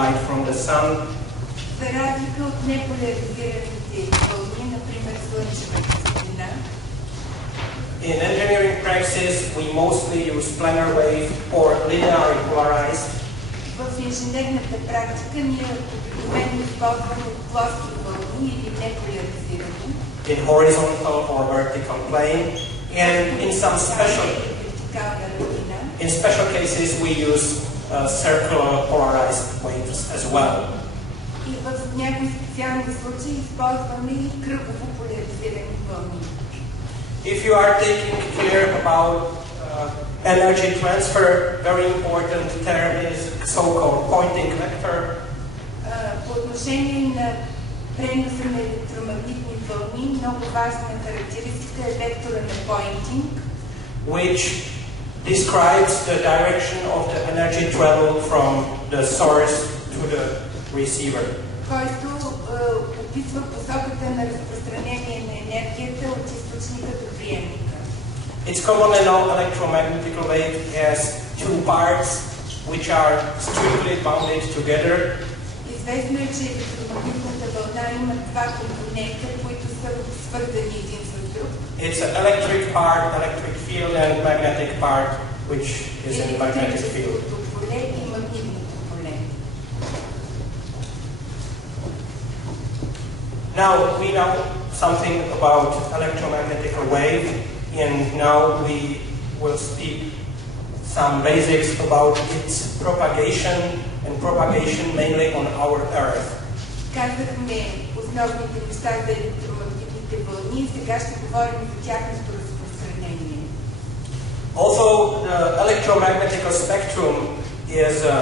light from the sun. За разлика от неполяризираните вълни, например слънчевата светлина. In engineering practice, we mostly use planar wave or linearly polarized. В инженерната практика ние обикновено използваме плоски вълни или неполяризирани. In horizontal or vertical plane, and in special cases we use circular polarized waves as well. И в някои специални случаи използваме и кръгово поляризирани вълни. If you are taking care about energy transfer, very important term is so-called Poynting vector. По отношение на преноса на електромагнитни вълни, много важна характеристика е вектора на Poynting, which describes the direction of the energy travel from the source to the receiver. Който описва посоката на разпространение на енергията от източника до приемника. It's commonly known electromagnetic wave has two parts which are strictly bounded together. Известно е, че електромагнитната вълна има два компонента, които са свързани един с друг. It's an electric part, electric field, and magnetic part, which is in magnetic field. Поле и магнитното поле. Now we know something about electromagnetic wave, and now we will speak some basics about its propagation, and propagation mainly on our Earth. Казахме основните неща за електромагнитните вълни, сега ще говорим за тяхното разпространение. Also, the electromagnetic spectrum is a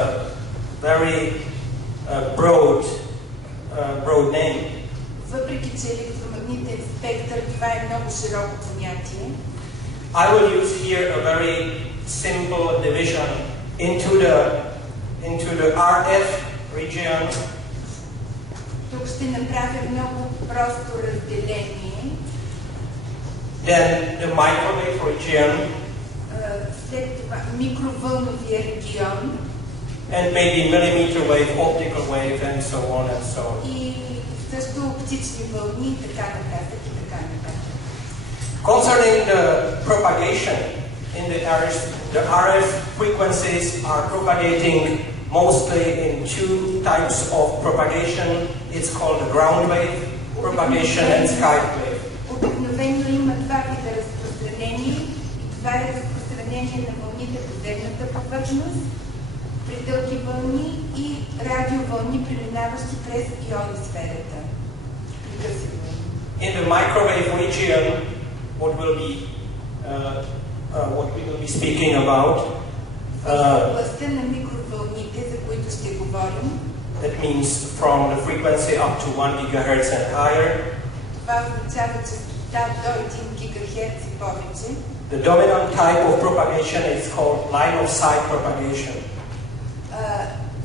very broad name. Въпреки че електромагнитен спектър, това е много широко понятие. I will use here a very simple division into the RF region. Тук ще направя много просто разделение. Then the microwave region. След това микровълновия регион. And maybe millimeter wave, optical wave, and so on and so on. И също оптични вълни и така нататък и така нататък. Concerning the propagation in the Earth, the RF frequencies are propagating mostly in two types of propagation. It's called the ground wave propagation and sky wave. Обикновено има два вида разпространение. И това е разпространение на вълните по земната повърхност, при дълги вълни и радиовълни, преминаващи през ионосферата. In the microwave region, what we will be speaking about, областта на микровълните, за които ще говорим, that means from the frequency up to 1 GHz and higher. Това означава честота до 1 GHz и повече. The dominant type of propagation is called line of sight propagation.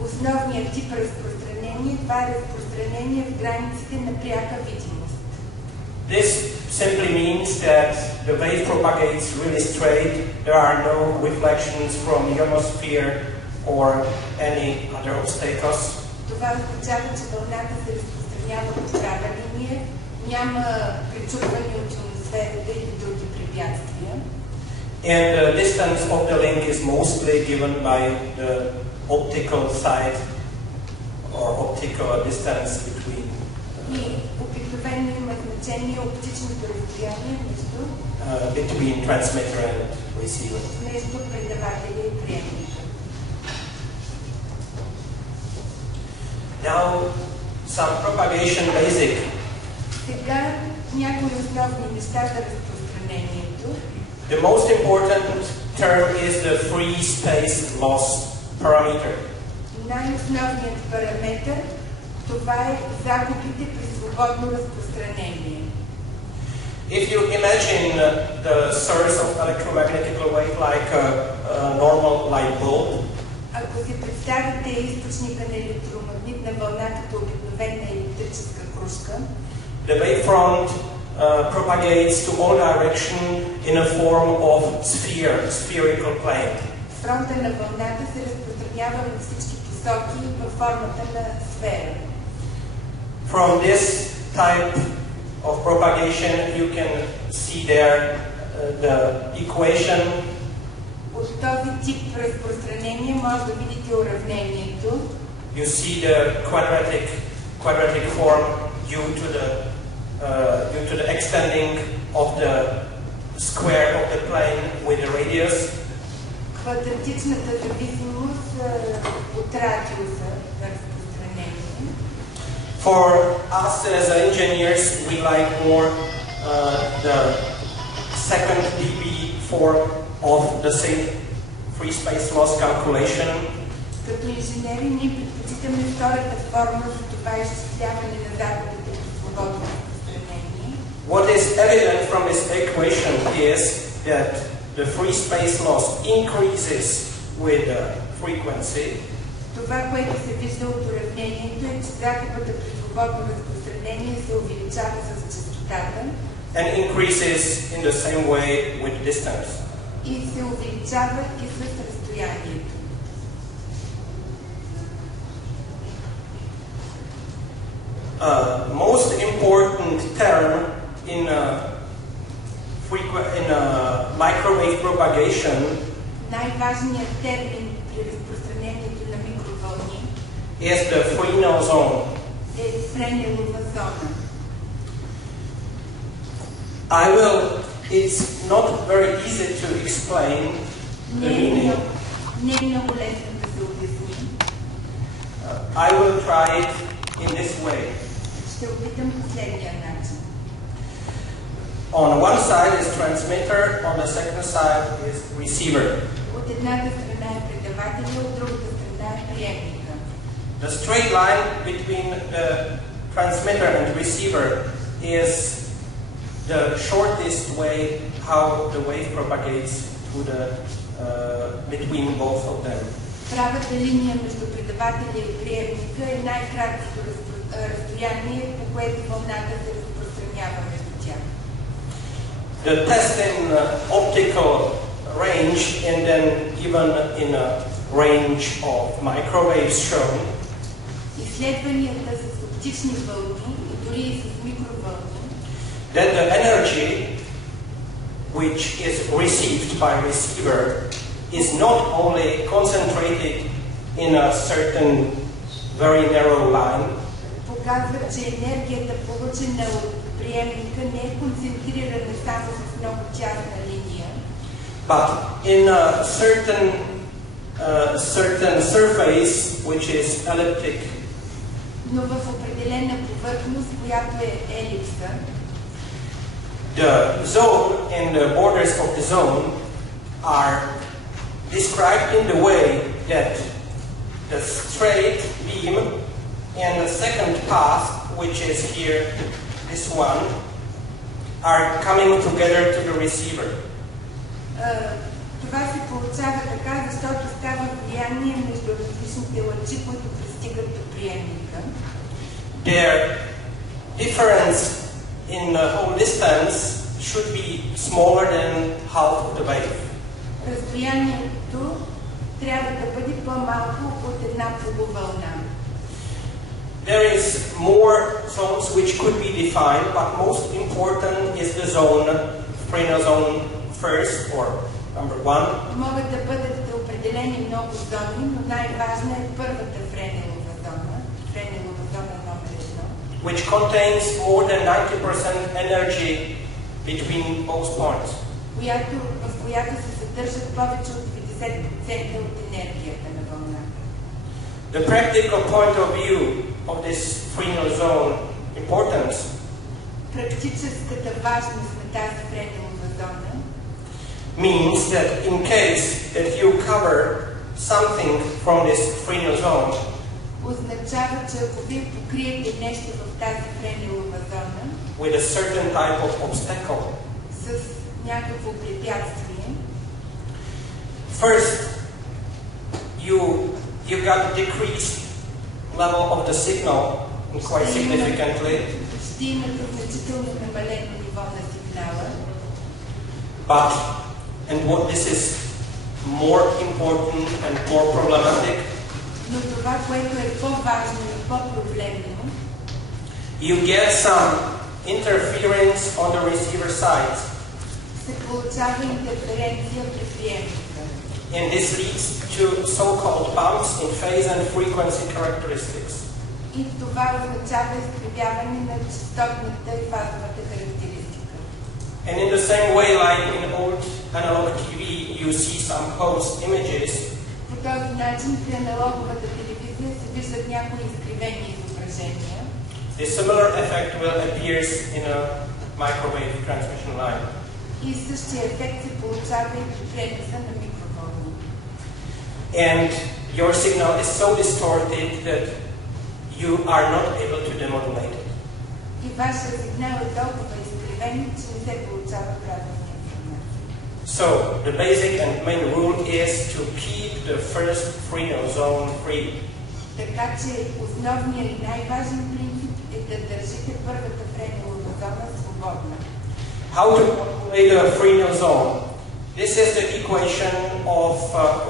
Основният тип разпространение, това е разпространение в границите на пряка видимост. This simply means that the wave propagates really straight. There are no reflections from the ionosphere or any other obstacles. Това означава, че вълната се разпространява по права линия, няма пречупване от ионосферата или други препятствия. And the distance of the link is mostly given by the optical side or optical distance between. И обикновено има значение оптичното разстояние Between transmitter and receiver. Между предавателя и приемника. Now, some propagation basic. Сега някои основни неща за разпространението. The most important term is the free space loss parameter. Най-основният параметр, това е загубите при свободно разпространение. If you imagine the source of electromagnetic wave like a normal light bulb, ако си представите източника на електромагнитна вълна като обикновена електрическа кружка, the wavefront propagates to all direction in a form of spherical plane. фронта на вълната се разпространява във всички високи във формата на сфера. From this type of propagation, you can see there the equation. От този тип разпространение може да видите уравнението. You see the quadratic form due to the extending of the square of the plane with the radius. Квадратичната зависимост от радиуса на разпространение. For us as engineers, we like more the second dB form of the same free space loss calculation. Като инженери ние предпочитаме втората форма за това изчисляване на загубите при свободно разпространение. What is evident from this equation is that the free space loss increases with the frequency. Това, което се вижда от уравнението е, че загубата при свободно разпространение се увеличава с честотата. And increases in the same way with distance. И се увеличава и с разстоянието. Most important term in microwave propagation Най-важният термин при разпространението на микровълни is the Fresnel zone. е Френелова зона. It's not very easy to explain the meaning. Не е много лесно да се обясни. I will try it in this way. Ще опитам последния начин. On one side is transmitter, on the second side is receiver. От едната страна е предавателя, от другата страна е приемника. The straight line between the transmitter and receiver is the shortest way how the wave propagates to between both of them. Правата линия между предавателя и приемника е най-краткото разстояние, по което вълната се разпространява между тях. The test in optical range and then even in a range of microwaves shown изследванията с оптични вълни и дори и с микровълни that the energy which is received by receiver is not only concentrated in a certain very narrow line, показва, че енергията, получена от приемника, не е концентрирана само в много тясна линия, but in a certain surface which is elliptic. но в определена повърхност, която е елипса. The zone and the borders of the zone are described in the way that the straight beam and the second path, which is here, this one, are coming together to the receiver. Това се получава така, защото става влияние между различните лъчи, които пристигат до приемника. Their difference in the whole distance should be smaller than half of the wave. Разстоянието трябва да бъде по-малко от една полувълна. There is more zones which could be defined, but most important is the zone, Fresnel zone first, or number one. Могат да бъдат определени много зони, но най-важна е първата Френелова зона номер 1. Which contains more than 90% energy between both points. В която се съдържат повече от 90% от енергията на вълната. The practical point of view of this Fresnel zone importance Практическата важност на тази Френелова зона means that in case that you cover something from this Fresnel zone, означава, че ако вие покриете нещо в тази Френелова зона with a certain type of obstacle, с някакво препятствие, first you got decreased level of the signal quite significantly, ще имате значително намалено ниво на сигнала. but and what this is more important and more problematic, Но това, което е по-важно и по-проблемно, you get some interference on the receiver side. се получава интерференция при приемника. And this leads to so-called bumps in phase and frequency characteristics. И това означава изкривяване на частотната и фазовата характеристика. And in the same way, like in old analog TV, you see some posed images. По този начин при аналоговата телевизия се виждат някои изкривени изображения. A similar effect will appear in a microwave transmission line. И същия ефект се получава и при преноса на микровълни. And your signal is so distorted that you are not able to demodulate it. И вашия сигнал е толкова изкривен, че не се получава правилна информация. So, the basic and main rule is to keep the first Fresnel zone free. Така че основният и най-важен принцип е да държите първата Френелова зона свободна. How to calculate the Fresnel zone? This is the equation of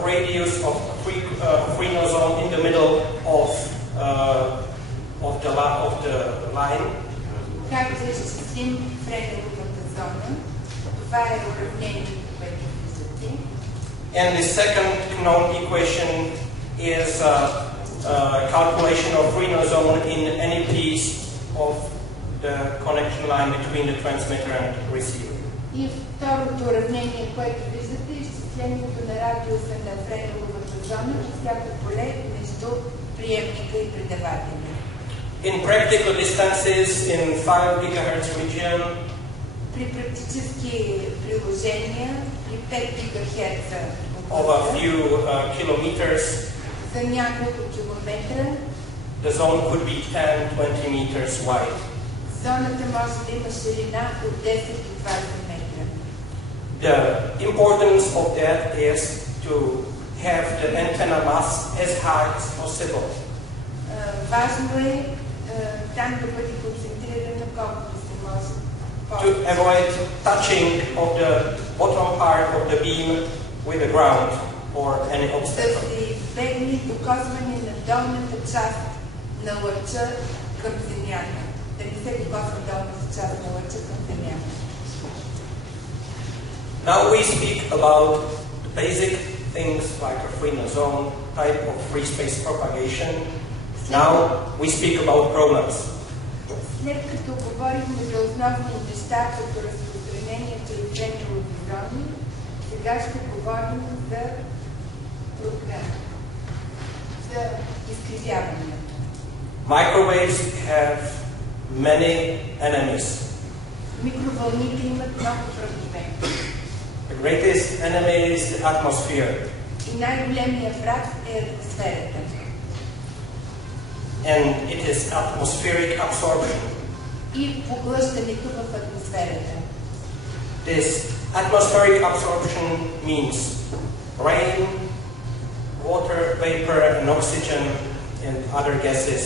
radius of Fresnel zone in the middle of the line. Как да изчислим Френеловата зона? Това е уравнението, което виждате. And the second known equation is calculation of Fresnel zone in any piece of the connection line between the transmitter and receiver. И второто уравнение, което виждате, е изчислението на радиуса на Френеловата зона по всяко поле между приемника и предавателя. In practical distances in 5 GHz region, при практически приложения, при 5 ГГц of a few kilometers, за няколко километра, the zone could be 10-20 meters wide. зоната може да има ширина от 10 до 20 метра. The importance of that is to have the antenna mass as high as possible. Важно е там да бъде концентрирана колкото се може. To avoid touching of the bottom part of the beam with the ground or any Да obstacle. се избегне докосване на долната част на лъча към земята. Да не се докосва долната част на лъча към земята. Now we speak about the basic things like a Fresnel zone, type of free space propagation. Now we speak about problems. След като говорихме за основни неща, като разпространението и Френелови зони, сега ще говорим за проблема, за изкривяването. Microwaves have many enemies. Микровълните имат много врагове. The greatest enemy is the atmosphere. И най-големият враг е атмосферата. And it is atmospheric absorption. И поглъщането в атмосферата. This atmospheric absorption means rain, water, vapor, and oxygen and other gases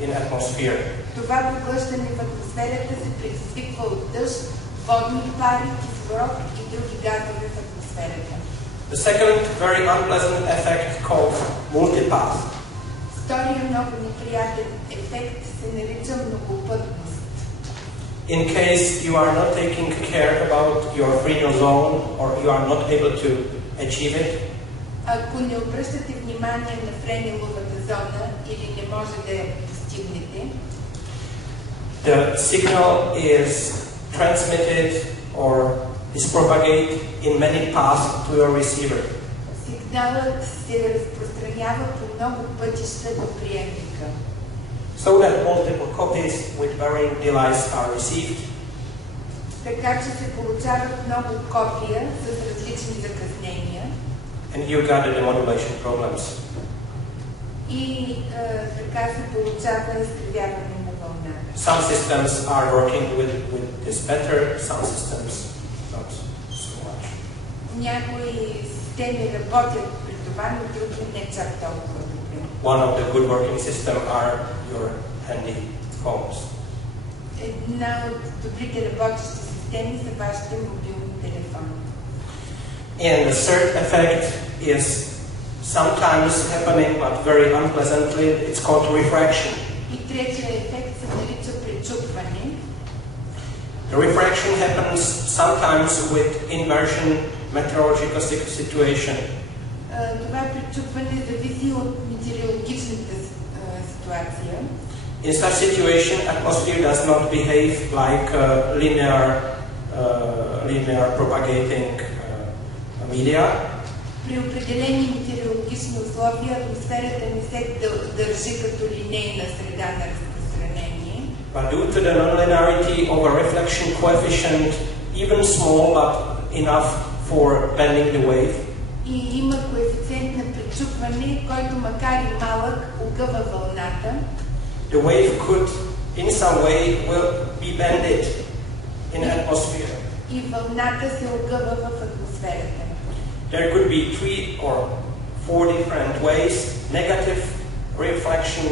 in atmosphere. Това поглъщане в атмосферата се предизвиква от дъжд, водни пари, кислород и други газове в атмосферата. The second very unpleasant effect called multipath. Втория много неприятен ефект се нарича многопътност. In case you are not taking care about your Fresnel zone or you are not able to achieve it, Ако не обръщате внимание на Френеловата зона или не може да я постигнете, the signal is transmitted or is propagated in many paths to your receiver. сигналът се разпространява по много пътища до приемника. So that multiple copies with varying delays are received. Така че се получават много копия с различни закъснения. And you got the demodulation problems. И така се получава изкривяване на вълната. Some systems are working with this better, some systems not so much. Някои системи работят при това, но други не чак толкова добре. One of the good working systems are your handy phones. Една от добрите работещи системи са вашите мобилни телефони. And the third effect is sometimes happening but very unpleasantly, it's called refraction. И третия ефект се нарича пречупване. The refraction happens sometimes with inversion meteorological situation. Това пречупване зависи от метеорологичната ситуация. In such situation, atmosphere does not behave like linear propagating media. При определени метеорологични условия атмосферата не се държи като линейна среда на разпространение. But due to the nonlinearity of a reflection coefficient, even small but enough for bending the wave, и има коефициент на пречупване, който макар и малък огъва вълната. The wave could, in some way, will be bended in the atmosphere. И вълната се огъва в атмосферата. There could be 3 or 4 different ways: negative reflection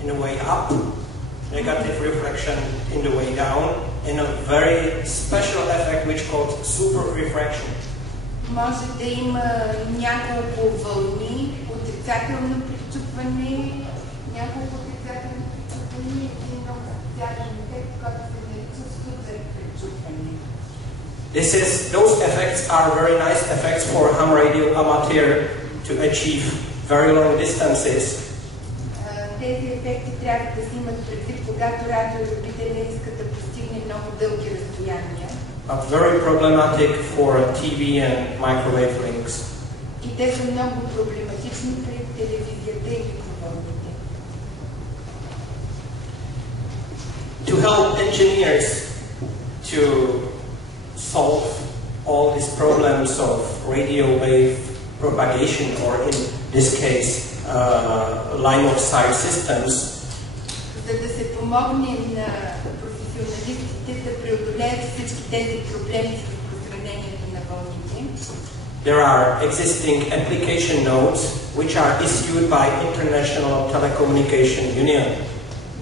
in the way up, negative reflection in the way down, and a very special effect which is called super refraction. Може да има няколко вълни, отрицателно пречупване, няколко отрицателни пречупвания и един много специален ефект, който се нарича супер пречупване. Those effects are very nice effects for ham radio amateur to achieve very long distances. Тези ефекти трябва да се имат предвид, когато радиолюбителя иска да постигне много дълги разстояния. But very problematic for TV and microwave links. И те са много проблематични при телевизията и микровълните. To help engineers to solve all these problems of radio wave propagation, or in this case, line of sight systems, за да се помогне на професионалистите да преодолеят всички тези проблеми с разпространението на вълните, there are existing application notes which are issued by International Telecommunication Union.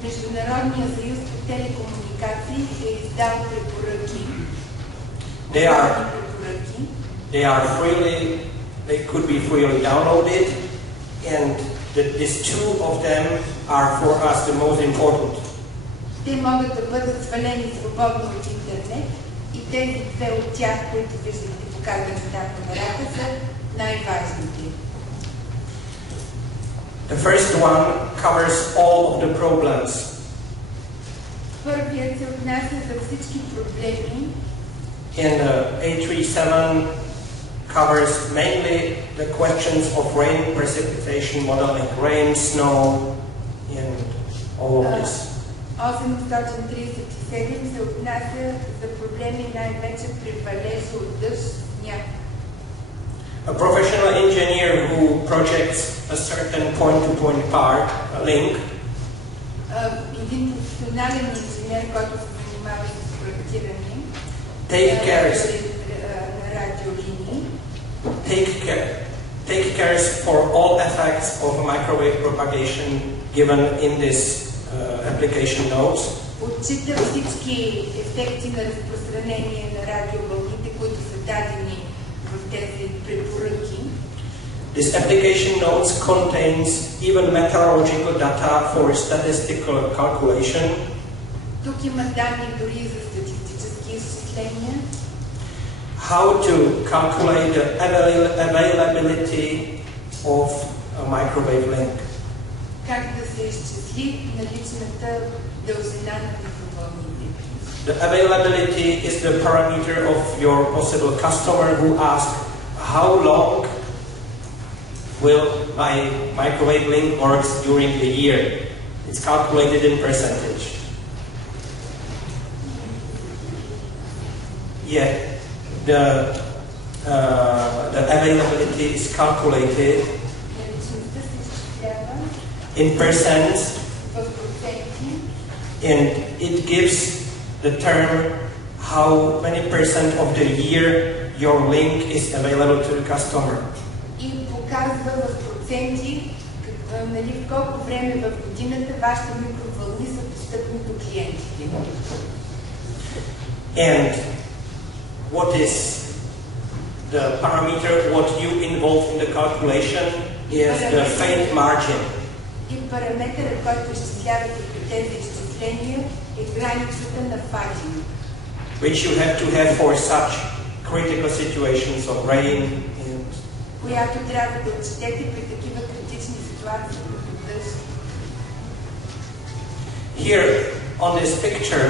Международният съюз по телекомуникации е издал препоръки. They could be freely downloaded, and these two of them are for us the most important. Те могат да бъдат свалени свободно от интернет и тези две от тях, които виждате показани там на номерата, са най-важните. The first one covers all of the problems. Първият се отнася за всички проблеми. And A37 covers mainly the questions of rain precipitation modeling, rain, snow, and all of this. 837 се отнася за проблеми най-вече при валежи от дъжд, сняг. A professional engineer who projects a certain point-to-point part, a link, един професионален инженер, който се занимава с проектиране, take care for all effects of microwave propagation given in this application notes. Отчита всички ефекти на разпространение на радиовълните, които са дадени в тези препоръки. This application notes contains even meteorological data for statistical calculation. Тук има данни дори за статистически изчисления. How to calculate the availability of a microwave link. Как да се изчисли наличната дължина на микровълните. The availability is the parameter of your possible customer who asks, how long will my microwave link work during the year? It's calculated in percentage. Yeah, the availability is calculated in percent, and it gives the term how many percent of the year your link is available to the customer. И показва в проценти, нали, в колко време в годината вашите микровълни са достъпни до клиентите. And what is the parameter what you involve in the calculation is the faint margin. И параметърът, който изчислявате при тези изчисления, е границата на фазина, which you have to have for such critical situations of rain and която трябва да отчетете при такива критични ситуации като дъжд. Here on this picture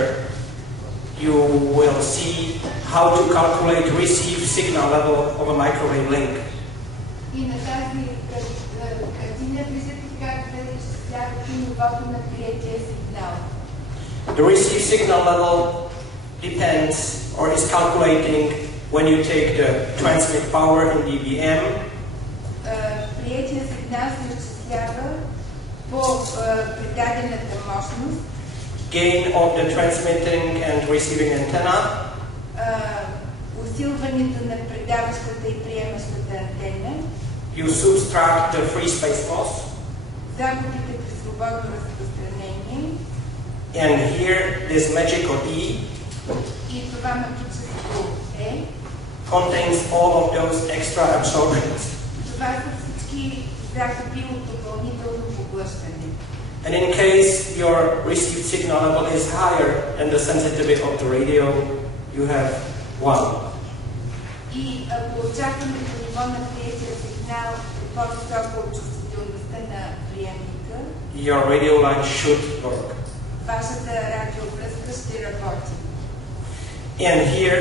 you will see how to calculate receive signal level of a microwave link. И на тази картина виждате как да изчислявате нивото на приятия сигнал. The receive signal level depends or is calculating when you take the transmit power in dBm. Приятия сигнал се изчислява по предадената мощност, Gain of the transmitting and receiving antenna. Усилването на предаващата и приемащата антена, You subtract the free space loss. загубите при свободно разпространение And here this magical E и това магическо Е. contains all of those extra absorptions. Това са всички загуби от допълнително поглъщане. And in case your received signal level is higher than the sensitivity of the radio, you have 1. И ако очакваното ниво на приятия сигнал е по-високо от чувствителността на приемника, your radio line should work. вашата радиовръзка ще работи. And here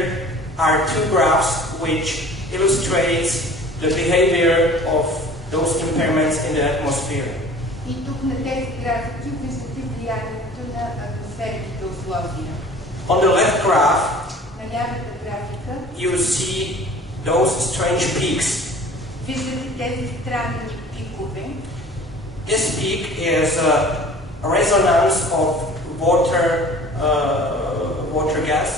are two graphs which illustrates the behavior of those impairments in the atmosphere. И тук на тези графики виждате влиянието на атмосферните условия. On the left graph, На лявата графика you see those strange peaks. виждате тези странни пикове. This peak is a resonance of water gas.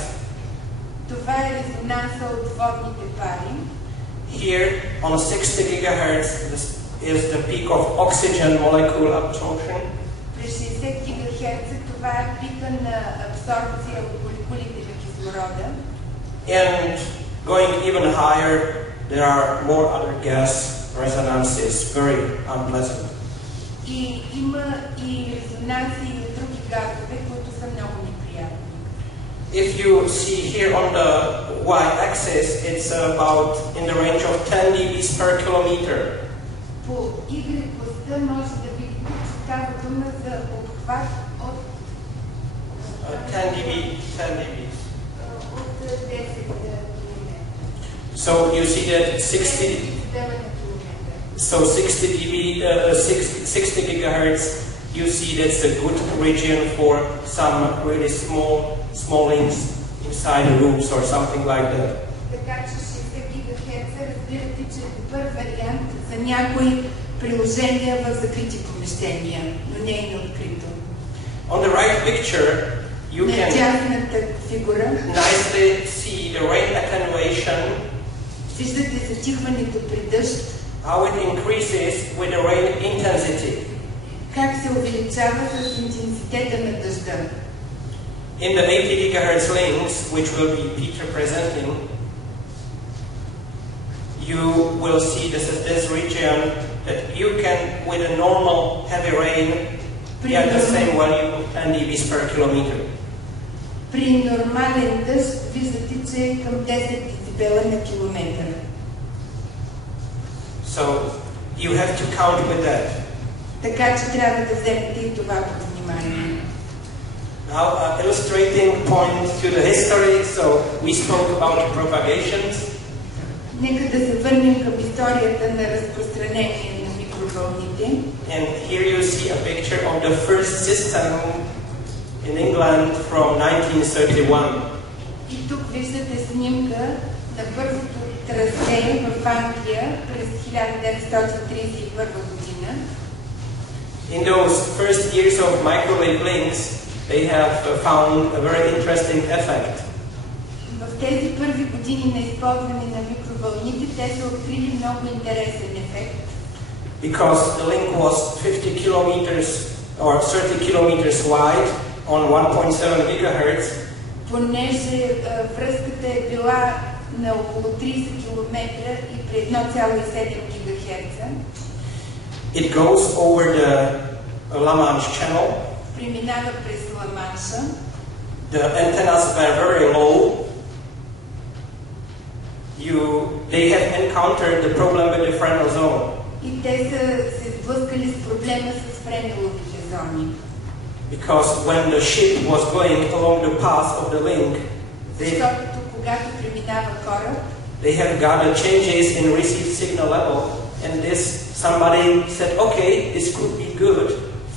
Това е резонанса от водните пари. Here on 60 gigahertz is the peak of oxygen molecule absorption. При 60 ГГц това е пика на абсорбция от молекулите на кислорода. And going even higher, there are more other gas resonances, very unpleasant. И има и резонанси и други газове, които са много неприятни. If you see here on the y-axis, it's about in the range of 10 dB per kilometer. По Y-оста може да видите, че става дума за обхват от 10 dB. от 10 км. So you see that 60 dB, 60 gigahertz, you see that's a good region for some really small links inside rooms or something like that. Така че 60 ГГц разбирате, че е добър вариант за някои приложения в закрити помещения, но не и на открито. On the right picture, you На can тяхната фигура nicely see the rain attenuation, виждате затихването при дъжд, how it increases with the rain intensity. как се увеличава с интензитета на дъжда. In the 80 gigahertz links, which will be Peter presenting, you will see this region that you can, with a normal heavy rain, get the same value, 10 dB per kilometer. При нормален дъжд виждате, че е към 10 децибела на километър. So you have to count with that. Така че трябва да вземете и това под внимание. Now, illustrating point to the history, so we spoke about propagations. Нека да се върнем към историята на разпространение на микровълните. And here you see a picture of the first system in England from 1931. И тук виждате снимка на първото трасе в Англия през 1931 година. In those first years of microwave links, they have found a very interesting effect. В тези първи години на използване на микровълните, те са открили много интересен ефект. Because the link was 50 kilometers or 30 kilometers wide on 1.7 gigahertz, Понеже връзката е била на около 30 км и при 1,7 ГГц. It goes over the La Manche Channel. Преминава през Ла Манша. The antennas were very low. They have encountered the problem with the Fresnel zone. И те са се сблъскали с проблема с Френеловите зони. Because when the ship was going along the path of the link, Защото когато преминава кораб, they have gathered changes in received signal level, and somebody said, okay, this could be good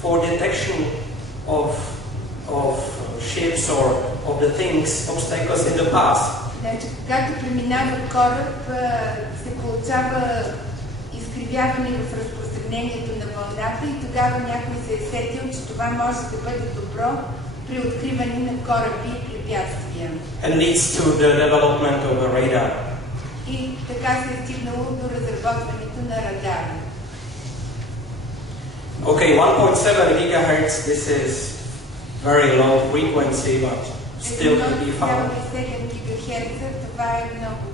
for detection of ships or of the things, obstacles in the path. Значи, когато преминава кораб, се получава изкривяване в разпространението на вълната и тогава някой се е сетил, че това може да бъде добро при откриване на кораби и препятствия. And leads to the development of a radar. И така се е стигнало до разработването на радара. Okay, 1.7 gigahertz, this is very low frequency, but still can be found. 1,7 ГГц, това е много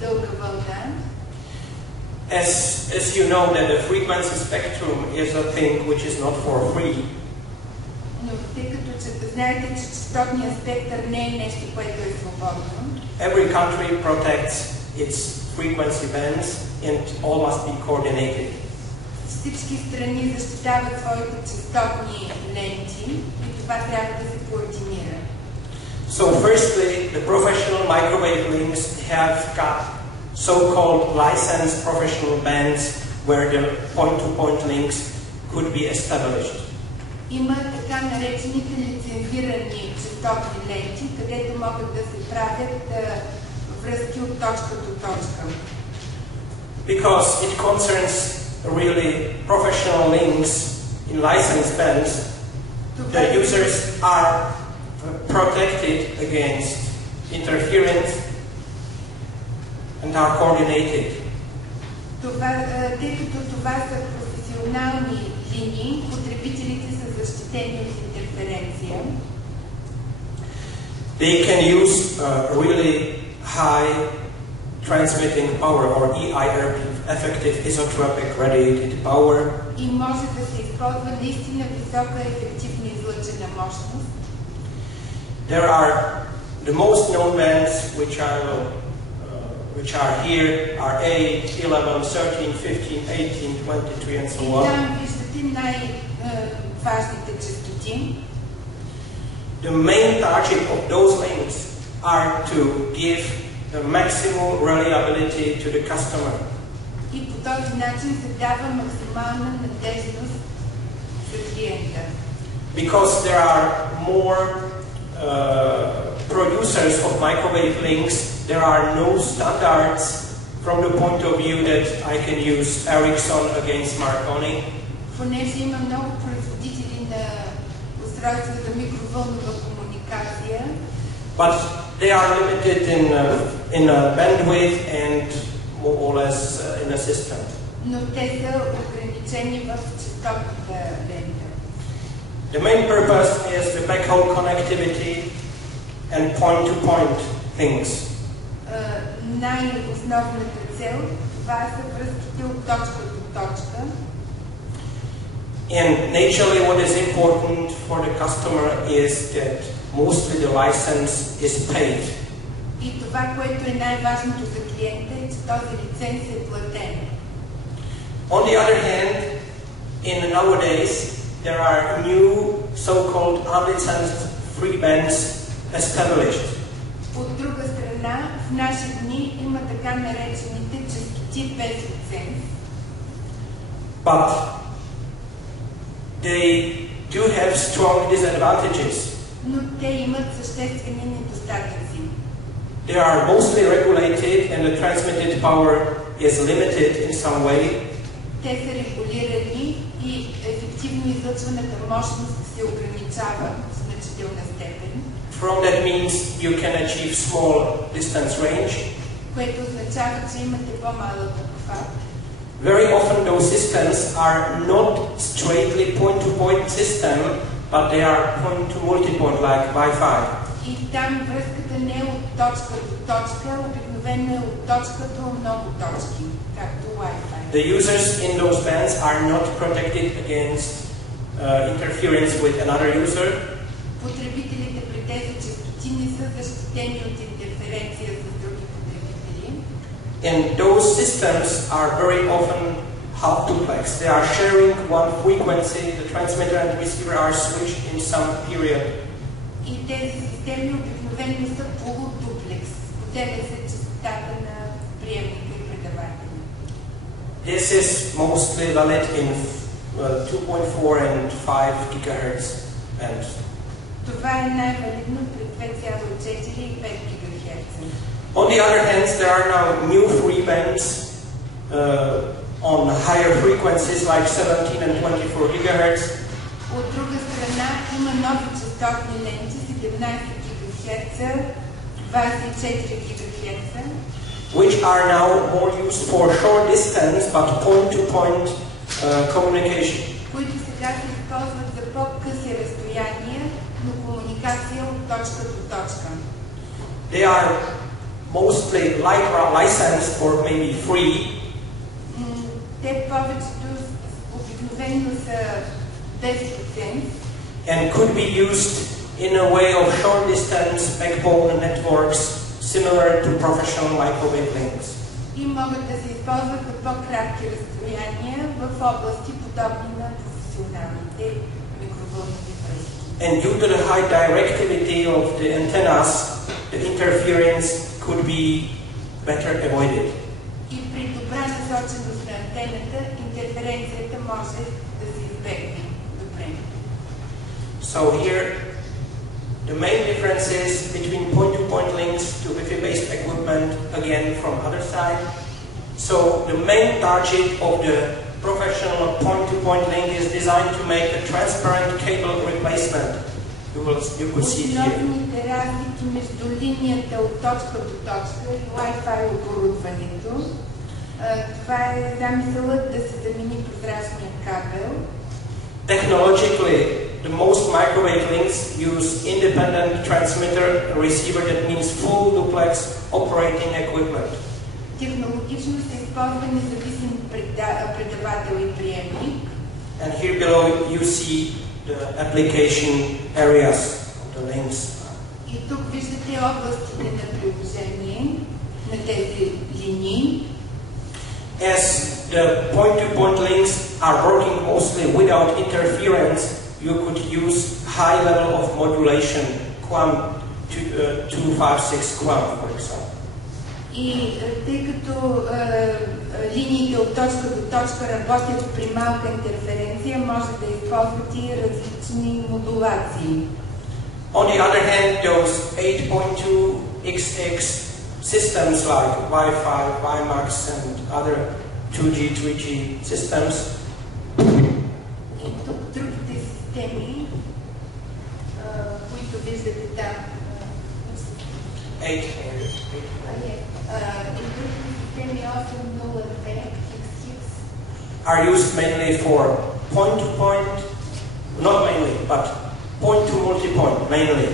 дълга вълна. As you know that the frequency spectrum is a thing which is not for free. Но тъй като знаете, че честотният спектър не е нещо, което е свободно. Every country protects its frequency bands and all must be coordinated. Всички страни защитават своите честотни ленти и това трябва да се координира. So firstly, the professional microwave links have got so-called licensed professional bands where the point-to-point links could be established. Има така наречените лицензирани честотни ленти, където могат да се правят връзки от точка до точка. Because it concerns really professional links in licensed bands, the users are protected against interference and are coordinated. Тъй като това са професионални линии, потребителите са защитени от интерференция. They can use really high transmitting power or EIRP, effective isotropic radiated power. И може да се използва наистина висока ефективна излъчена мощност. There are the most known bands which are here are 8, 11, 13, 15, 18, 23 and so on. Там виждате най-важните честоти. The main target of those links are to give the maximum reliability to the customer. И по този начин се дава максимална надежност за клиента. Because there are more producers of microwave links, there are no standards from the point of view that I can use Ericsson against Marconi. Понеже има много производители на устройства за микровълнова комуникация. But they are limited in bandwidth and more or less in a system. Но те са ограничени в честотната лента. The main purpose is the backhaul connectivity and point-to-point things. Най-основната цел това са връзките от точка до точка. And naturally what is important for the customer is that mostly the license is paid. И това, което е най-важното за клиента е, че този лиценз е платен. On the other hand, in nowadays there are new so-called unlicensed free bands established. От друга страна, в наши дни има така наречените честоти без лиценз. But they do have strong disadvantages. Но те имат съществени недостатъци. They are mostly regulated and the transmitted power is limited in some way. Те са регулирани и ефективно излъчваната мощност се ограничава в значителна степен. From that means you can achieve small distance range. Което означава, че имате по-малък обхват. Very often those systems are not straightly point-to-point system, but they are point-to-multipoint like Wi-Fi. И там връзката не е от точка до точка, обикновено е от точка до много точки, както Wi-Fi. The users in those bands are not protected against interference with another user. Потребителите при тези честоти не са защитени от интерференция с други потребители. And those systems are very often half duplex. They are sharing one frequency. The transmitter and receiver are switched in some period. И тези системи обикновено са полудуплекс. Поделя се честотата на приемника и предавателя. This is mostly valid in 2.4 and 5 gigahertz bands. Това е най-валидно при 2,4 и 5 ГГц. On the other hand, there are now new free bands on higher frequencies like 17 and 24 gigahertz. От друга страна има нови частотни ленти 17 ГГц, 24 ГГц, which are now more used for short distance but point-to-point communication. които сега се използват за по-къси разстояния, но комуникация от точка до точка. They are mostly licensed or maybe free. Те повечето обикновено са без лиценз. And could be used in a way of short distance backbone networks similar to professional microwave links. И могат да се използват за по-кратки разстояния в области подобни на професионалните микровълнови връзки. And due to the high directivity of the antennas, the interference could be better avoided. И при добра насоченост на антената, интерференцията може да се избегне добре. So here, the main difference is between point-to-point links to Wi-Fi-based equipment, again from other side. So the main target of the professional point-to-point link is designed to make a transparent cable replacement. You could see here. Основните разлики между линията от точка до точка и Wi-Fi оборудването. Това е замисълът да се замени прозрачния кабел. Technologically, the most microwave links use independent transmitter and receiver, that means full duplex operating equipment. Технологично се използва независим предавател и приемник. And here below you see the application areas of the links. И тук виждате областите на приложение на тези линии. As the point-to-point links are working mostly without interference, you could use high level of modulation, QAM 256 QAM, for example. И тъй като линиите от точка до точка работят при малка интерференция, може да използват и различни модулации. On the other hand, those 8.2XX systems like Wi-Fi, WiMAX and other 2G, 3G systems. И тук другите системи, които виждате там, Eight. Are used mainly for point-to-point, not mainly, but point-to-multipoint mainly.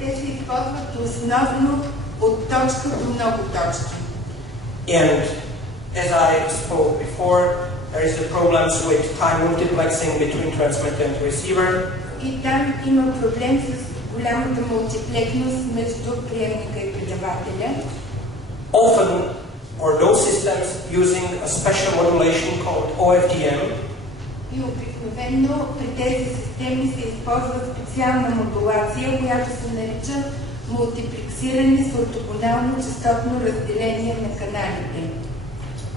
Те се използват основно от точка до много точки. And as I spoke before, there is the problems with time multiplexing between transmitter and receiver. И там има проблем с голямата мултиплексност между приемника и предавателя. Often, or those systems using a special modulation called OFDM. И обикновено при тези системи се използва специална модулация, която се нарича мултиплексиране с ортогонално частотно разделение на каналите.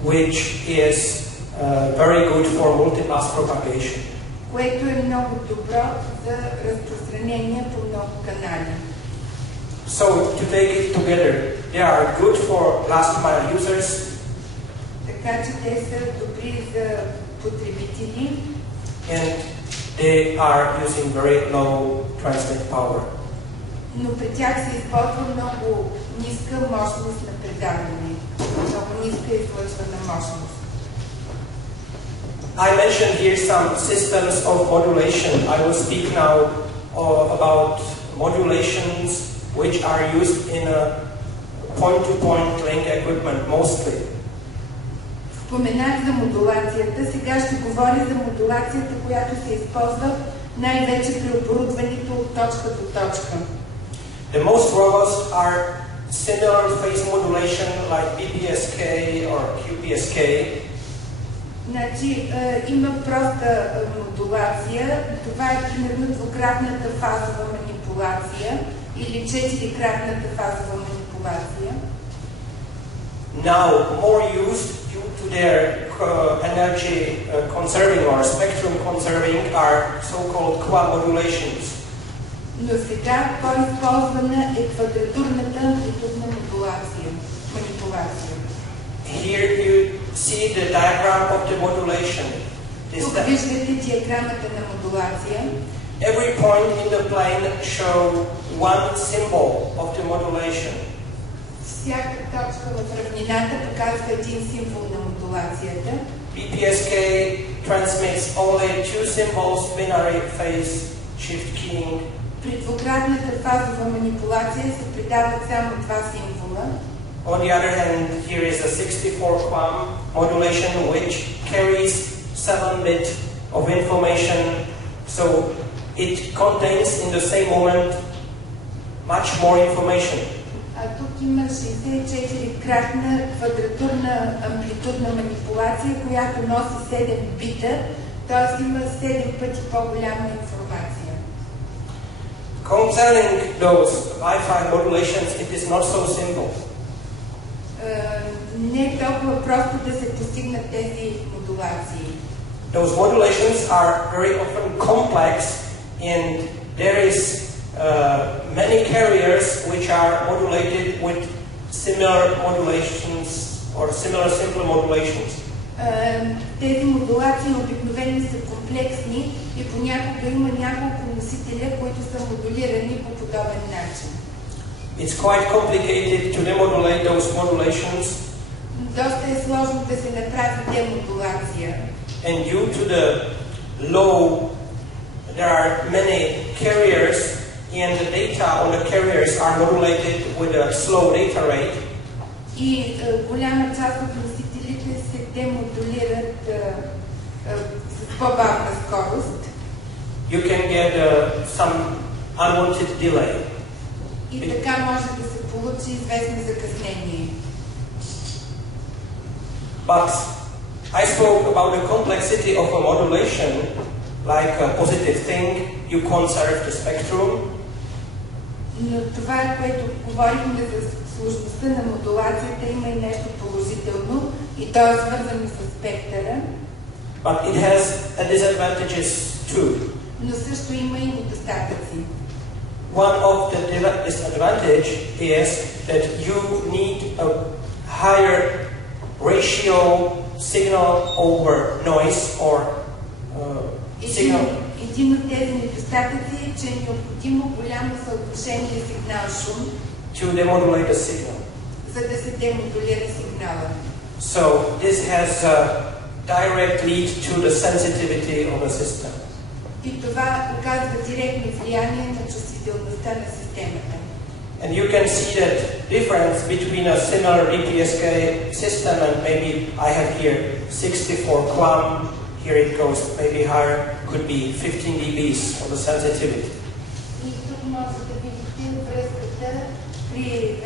Which is very good for multipass propagation. Което е много добро за разпространение по много канали. So, to take it together, they are good for last mile users. Така че те са добри за потребители. And they are using very low transmit power. Но при тях се използва много ниска мощност на предаване. Много ниска излъчвана мощност. I mentioned here some systems of modulation. I will speak now about modulations which are used in a point-to-point link equipment mostly. Споменах за модулацията, сега ще говоря за модулацията, която се използва най-вече при оборудването от точка до точка. The most robust are similar phase modulation like BPSK or QPSK. Значи, има проста модулация. Това е примерно двукратната фазова манипулация или четирикратната фазова манипулация. Now more used due to their energy conserving or spectrum conserving are so-called QA modulations. Но сега по-използвана е квадратурната амплитудна манипулация. Here you see the diagram of the modulation. Тук виждате диаграмата на модулация. Every point in the plane show one symbol of the modulation. Всяка точка в равнината показва един символ на модулацията. BPSK transmits only two symbols, binary phase shift keying. При двукратната фазова манипулация се предават само два символа. On the other hand, here is a 64 QAM modulation which carries 7-bit of information, so it contains in the same moment much more information. А тук има 64-кратна квадратурна амплитудна манипулация, която носи 7 бита, т.е. има 7 пъти по-голяма информация. Concerning those Wi-Fi modulations, it is not so simple. Не е толкова просто да се постигнат тези модулации. Those modulations are very often complex, and there is many carriers which are modulated with similar modulations or similar simple modulations. Тези модулации обикновено са комплексни и понякога има няколко носителя, които са модулирани по подобен начин. It's quite complicated to demodulate those modulations. Доста е сложно да се направи демодулация. And due to the low, there are many carriers, and the data on the carriers are modulated with a slow data rate. И голяма част от носителите се демодулират с по-бавна скорост. You can get some unwanted delay. И така може да се получи известно закъснение. But I spoke about the complexity of a modulation, like a positive thing, you conserve the spectrum. Но това, което говорихме за сложността на модулацията, има и нещо положително, и то е свързано с спектъра. But it has disadvantages too. Но също има и недостатъци. One of the disadvantage is that you need a higher ratio signal over noise or signal. Един от тези недостатъци е, че е необходимо голямо съотношение сигнал-шум, to demodulate the signal. за да се демодулира сигнала. So this has a direct lead to the sensitivity of the system. И това оказва директно влияние на чувствителността на системата. And you can see that difference between a similar BPSK system and maybe I have here 64 QAM, here it goes maybe higher, could be 15 dBs of the sensitivity. И тук може да видите връзката при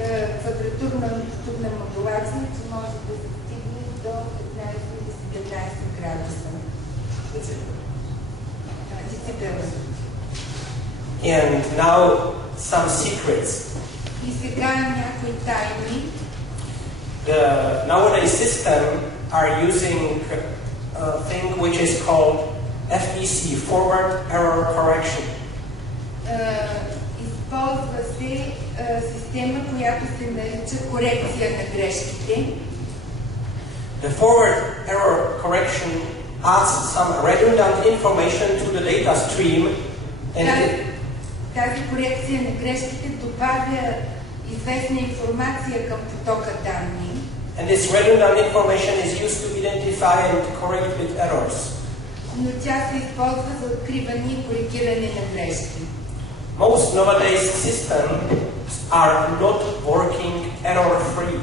квадратурна модулация, че може да се стигне до 15-17 градуса. And now some secrets. И сега някои тайни. The nowadays system are using a thing which is called FEC, forward error correction. Използва се система, която се нарича корекция на грешките. The forward error correction adds some redundant information to the data stream and тази корекция на грешките добавя известна информация към потока данни. And this redundant information is used to identify and correct with errors. Но тя се използва за откриване и коригиране на грешки. Most nowadays systems are not working error-free.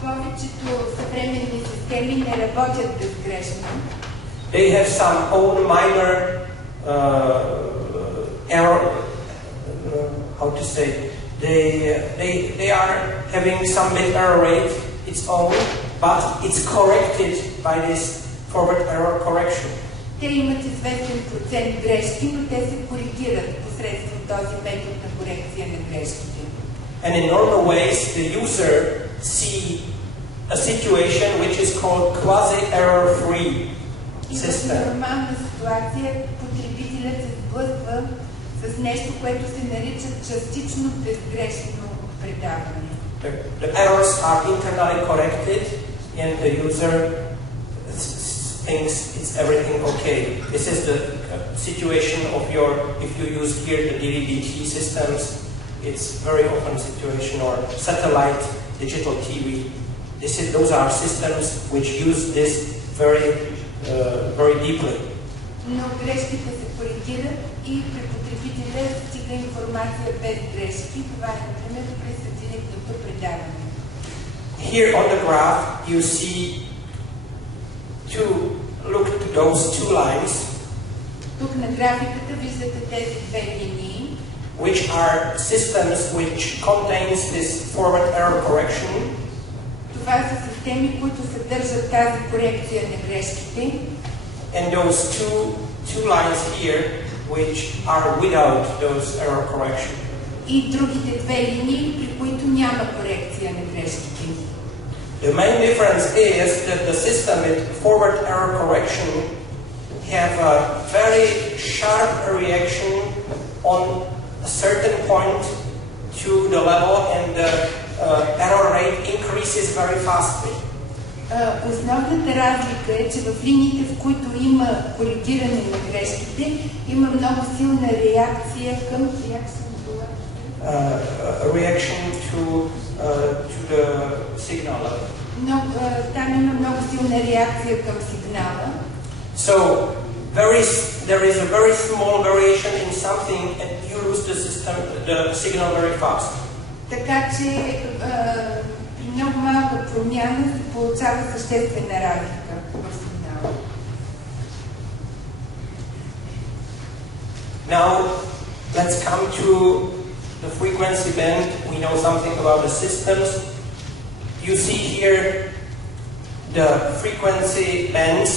Повечето съвременни системи не работят безгрешно. They have some own minor error. How to say? They are having some bit error rate its own, but it's corrected by this forward error correction. Те имат известен процент грешки, но те се коригират посредством този метод на корекция на грешките. And in normal ways, the user see a situation which is called quasi-error-free system. В нормална ситуация потребителят се сблъсква с нещо, което се нарича частично безгрешно предаване. The errors are internally corrected, and the user thinks it's everything okay. This is the situation of if you use here the DVB-T systems, it's very often situation, or satellite digital TV. Those are systems which use this very deeply. Но грешките се коригират и при потребителя стига информация без грешки. Това е, например, при сателитното предаване. Here on the graph you see look to those two lines. Тук на графиката виждате тези две линии, which are systems which contains this forward error correction. Това са системи, които съдържат тази корекция на грешките. And those two lines here which are without those error correction. И другите две линии, при които няма корекция на грешките. The main difference is that the system with forward error correction have a very sharp reaction on a certain point to the level, and the error rate increases very fastly. Основната разлика е, че в линиите, в които има коригиране на грешките, има много силна реакция към reaction to the signal. Там има много силна реакция към сигнала. So there is a very small variation in something, and you lose the signal very fast. Така че при много малка промяна се получава съществена разлика в сигнала. Now let's come to the frequency band. We know something about the systems. You see here the frequency bands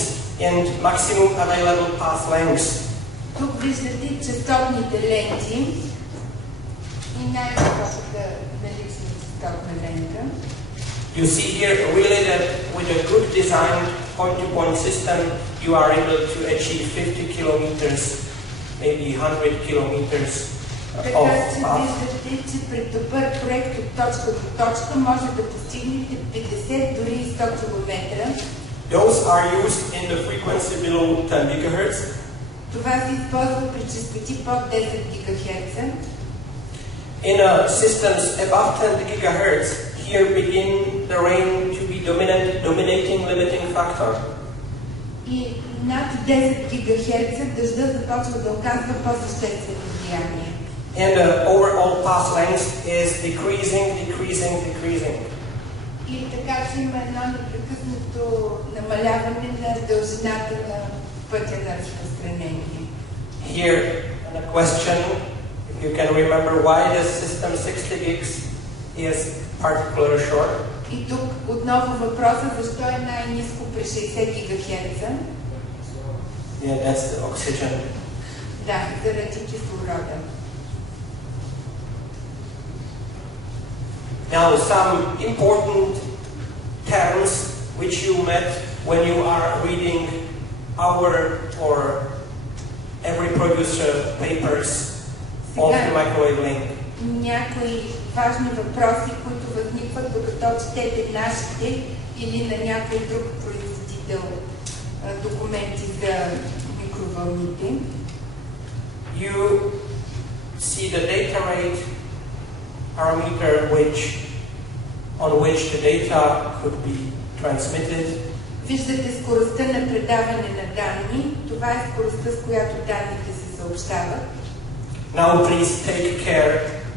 and maximum available path lengths. Тук виждате частотните ленти и най-високата налична частотна лента. You see here really that with a good designed point-to-point system you are able to achieve 50 kilometers, maybe 100 kilometers of path. Виждате, че при добър проект от точка до точка може да постигнете 50 дори 100 км. Those are used in the frequency below 10 GHz. Това се използва при честоти под 10 ГГц. In systems above 10 GHz, here begin the rain to be dominating limiting factor. И над 10 ГГц дъжда започва да оказва по-съществено влияние. And the overall path length is decreasing. И така че има едно непрекъснато намаляване на дължината на пътя на разпространение. Here, a question, if you can remember why the system 60 gigs is particularly short. И тук отново въпросът защо е най-ниско при 60 ГГц. Yeah, that's the oxygen. Да, заради кислорода. Now, some important terms which you met when you are reading our or every producer papers of the microwave link. Някои важни въпроси, които възникват докато четете нашите или на някой друг производител документи за микровълните. You see the data rate parameter on which the data could be transmitted. Виждате скоростта на предаване на данни. Това е скоростта, с която данните се съобщават. Now please take care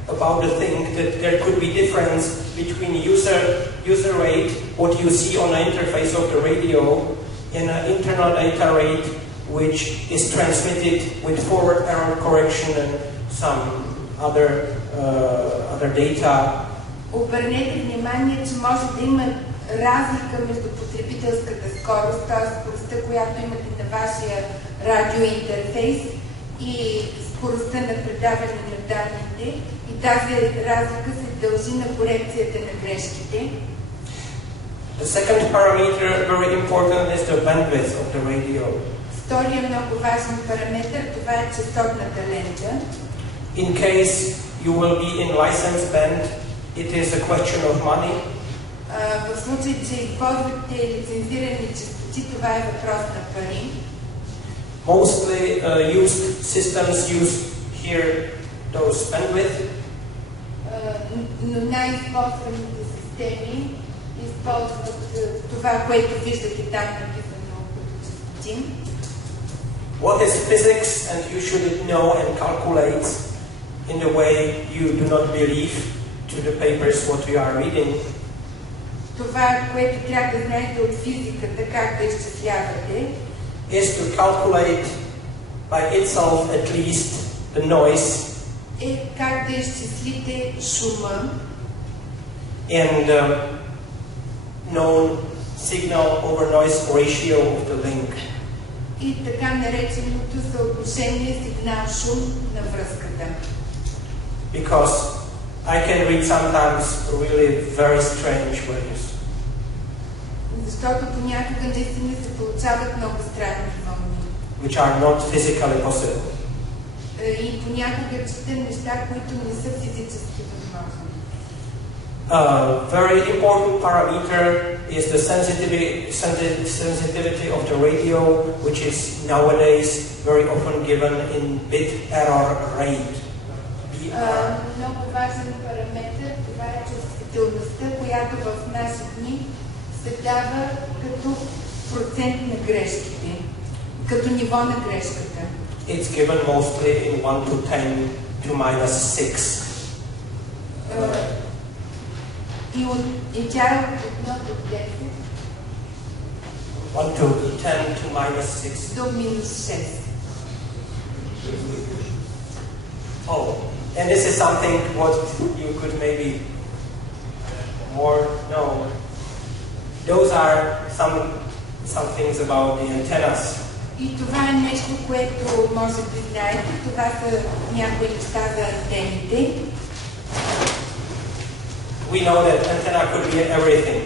about the thing that there could be difference between user rate, what you see on the interface of the radio, and an internal data rate which is transmitted with forward error correction and some other data. Обърнете внимание, че може да има разлика между потребителската скорост, т.е. скоростта, която имате на вашия радиоинтерфейс, и скоростта на предаване на данните, и тази разлика се дължи на корекцията на грешките. The second parameter, very important, is the bandwidth of the radio. Втория много важен параметр, това е честотната лента. In case you will be in license band, it is a question of money. В случай, че използвате лицензирани честоти, това е въпрос на пари. Mostly used systems use here those bandwidth. Но най-използваните системи използват това, което виждате там написано като честоти. What is physics, and you should know and calculate in the way you do not believe to the papers what you are reading. Това, което трябва да знаете от физиката, как да изчислявате, is to calculate by itself at least the noise. Е как да изчислите шума And known signal over noise ratio of the link. И така нареченото съотношение сигнал-шум на връзката. Because I can read sometimes really very strange values. Защото понякога наистина се получават много странни вълни. Which are not physically possible. И понякога чета неща, които не са физически възможни. Very important parameter is the sensitivity of the radio, which is nowadays very often given in bit error rate. Много важен параметр, това е чувствителността, която в наши дни се дава като процент на грешките, като ниво на грешката. It's given mostly in 1 to 10 to minus 6. И тя е от 1 до 10. 1 to 10 to minus 6. До минус 6. Oh, and this is something what you could maybe more know. Those are some things about the antennas. И това е нещо, което може да знаете. Това са някои неща за антените. We know that antenna could be everything.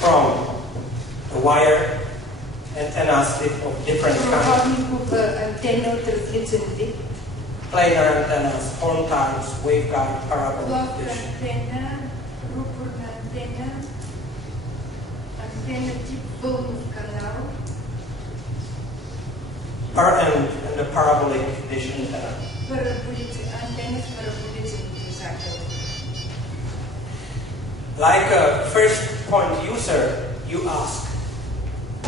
From a wire antennas of different kinds. Проводникова антена от различен вид. Planar antennas, horn types, waveguide, parabolic dish. Антена, рупорна антена, антена тип вълнов канал. And the parabolic dish antenna. Антена с параболичен движател. Like a first point user, you ask,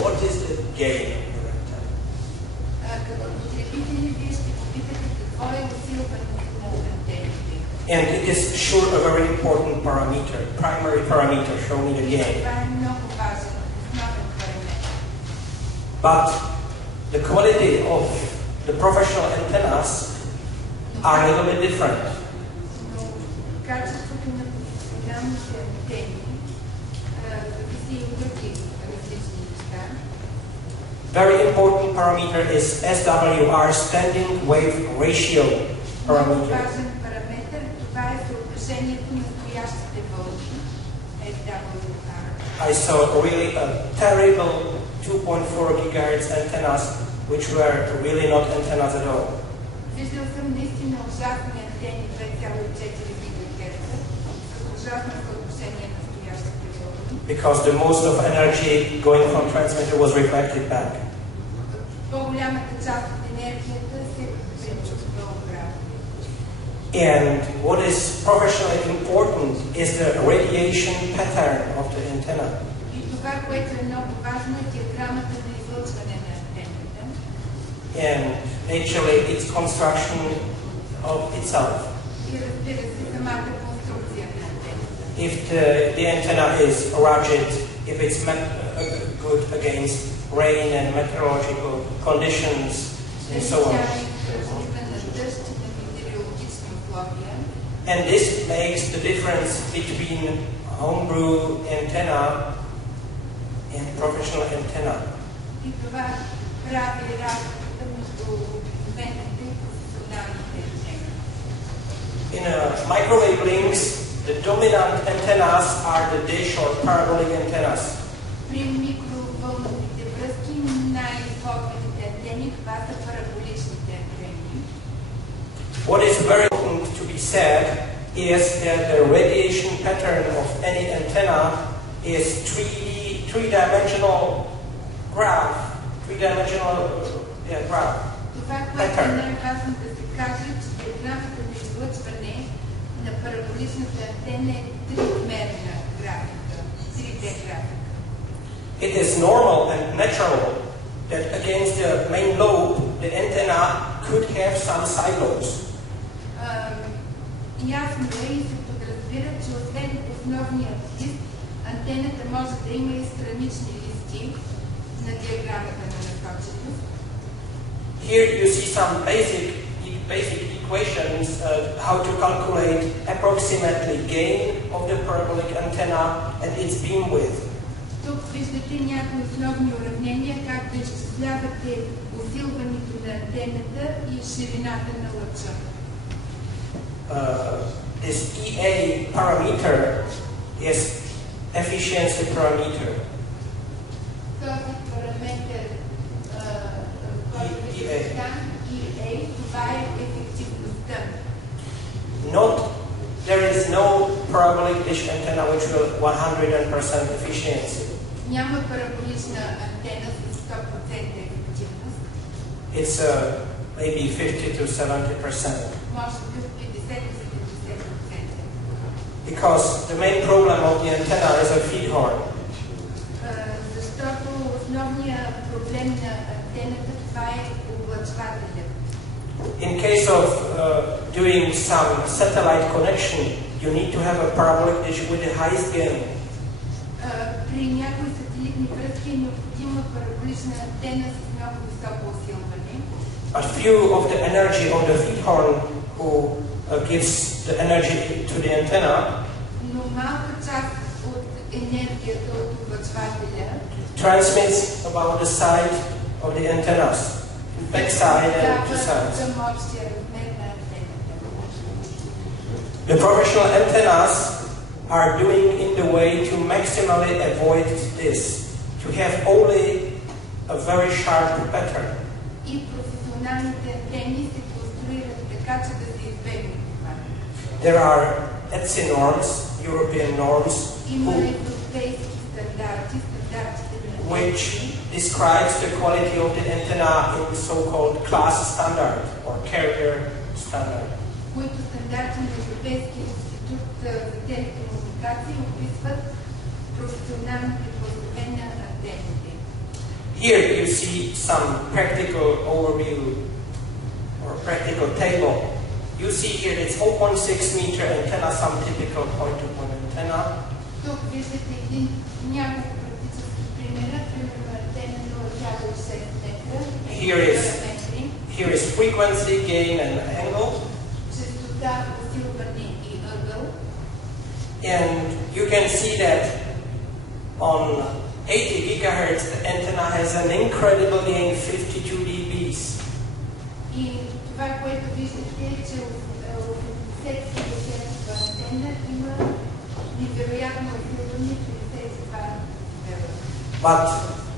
what is the gain of your antenna? Като потребители вие ще попитате какво е усилването на антените. And it is sure a very important parameter, primary parameter. Show me the gain. Това е много важен, основен параметр. But the quality of the professional antennas are a little bit different. Но качеството на професионалните антени зависи и от други различни неща. Very important parameter is SWR, standing wave ratio Много parameter. важен параметр, това е съотношението на стоящите вълни. SWR. I saw really a terrible 2.4 gigahertz antennas, which were really not antennas at all. Виждал съм наистина ужасни антени 2,4 ГГц с ужасно съотношение на стоящите вълни. Because the most of energy going from transmitter was reflected back. По-голямата част от енергията се пречупва обратно. And what is professionally important is the radiation pattern of the antenna. И това, което е много важно, е диаграмата на излъчване на антената. and actually its construction of itself. If the antenna is rugged, if it's good against rain and meteorological conditions, and so on. And this makes the difference between homebrew antenna and professional antenna. In microwave links, the dominant antennas are the dish or parabolic antennas. What is very important to be said is that the radiation pattern of any antenna is three-dimensional graph. Pattern. It is normal and natural that against the main lobe, the antenna could have some side lobes. Ясно е и се подразбира, че освен основния лист, антената може да има и странични листи на диаграмата на насоченост. Here you see some basic equations how to calculate approximately gain of the parabolic antenna and its beam width. Тук виждате някои основни уравнения, как да изчислявате усилването на антената и ширината на лъча. This EA parameter is efficiency parameter. Този параметър, който е там, EA, това е ефективността. There is no parabolic dish antenna which will 100% efficiency. Няма параболична антена с 100% ефективност. It's maybe 50 to 70%. Може би 50 до 70%. Because the main problem of the antenna is a feed horn. Защото основният проблем на антената това е облъчвателят. In case of doing some satellite connection, you need to have a parabolic dish with the highest gain. При някои сателитни връзки е необходима параболична антена с много високо усилване. But few of the energy of the feed horn who gives the energy to the antenna, но малка част от енергията от облъчвателя transmits about the side of the antennas, back side and two sides. The professional antennas are doing in the way to maximally avoid this, to have only a very sharp pattern. There are ETSI norms, European norms, which describes the quality of the antenna in the so-called class standard or carrier standard. Here you see some practical overview or practical table. You see here it's 0.6 meter antenna, some typical point-to-point antenna. Here is frequency, gain and angle. And you can see that on 80 gigahertz the antenna has an incredible gain, 52 dBs. But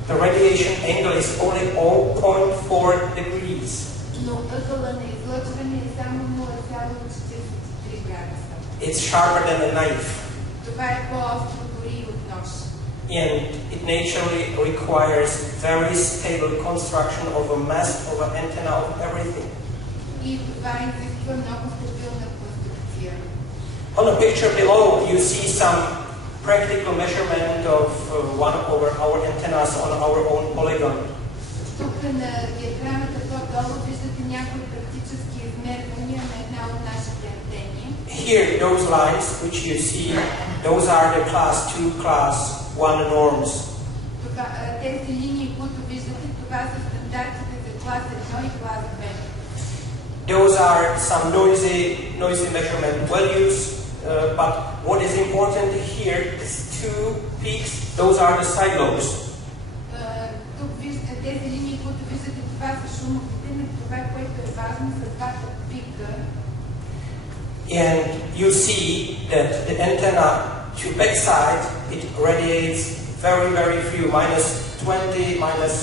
the radiation angle is only 0.4 degrees. It's sharper than a knife. And it naturally requires very stable construction of a mast, of an antenna, of everything. On the picture below, you see some practical measurement of one of our antennas on our own polygon. Тук на диаграмата по-долу виждате някои практически измервания на една от нашите антени. Here, those lines which you see, those are the class 2, class 1 norms. Тези линии, които виждате, това са стандартите за клас 1 и клас 2. Those are some noisy measurement values, but what is important here is 2 peaks, those are the side lobes. Тук виждате тези линии, които виждате, това са шумовете, но това, което е важно, са двата пика. And you see that the antenna to backside, it radiates very few, minus 20, minus